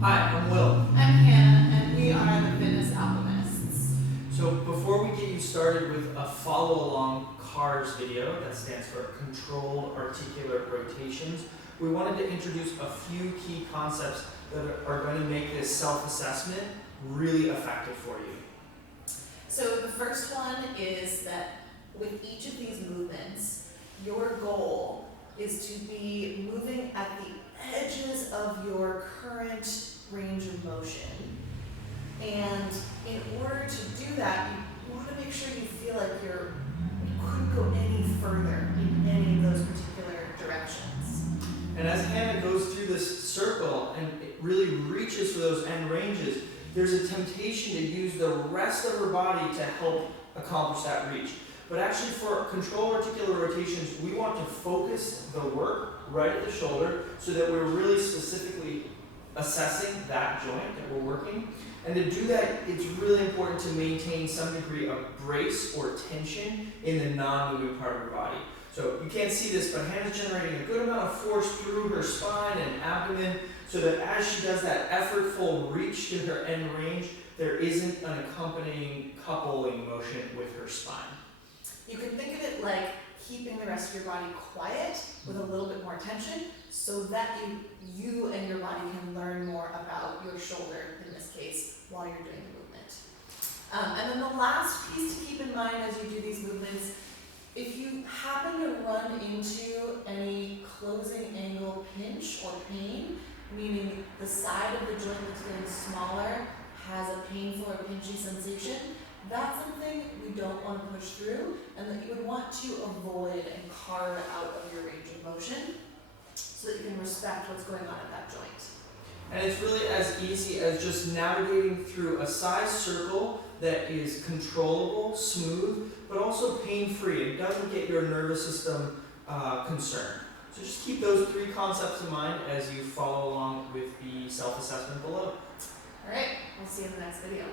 Hi, I'm Will. I'm Hannah, and we are the Fitness Alchemists. So before we get you started with a follow-along CARS video, that stands for Controlled Articular Rotations, we wanted to introduce a few key concepts that are going to make this self-assessment really effective for you. So the first one is that with each of these movements, your goal is to be moving at the edges of your current range of motion. And in order to do that, you want to make sure you feel like you couldn't go any further in any of those particular directions. And as Hannah goes through this circle and it really reaches for those end ranges, there's a temptation to use the rest of her body to help accomplish that reach. But actually for controlled articular rotations, we want to focus the work right at the shoulder so that we're really specifically assessing that joint that we're working. And to do that, it's really important to maintain some degree of brace or tension in the non-moving part of your body. So you can't see this, but Hannah's generating a good amount of force through her spine and abdomen so that as she does that effortful reach to her end range, there isn't an accompanying coupling motion with her spine. You can think of it like keeping the rest of your body quiet with a little bit more tension so that you and your body can learn more about your shoulder, in this case, while you're doing the movement. And then the last piece to keep in mind as you do these movements, if you happen to run into any closing angle pinch or pain, meaning the side of the joint that's getting smaller has a painful or pinchy sensation, that's something we don't want to push through and that you would want to avoid and carve out of your range of motion so that you can respect what's going on at that joint. And it's really as easy as just navigating through a size circle that is controllable, smooth, but also pain-free. It doesn't get your nervous system concerned. So just keep those three concepts in mind as you follow along with the self-assessment below. All right, we'll see you in the next video.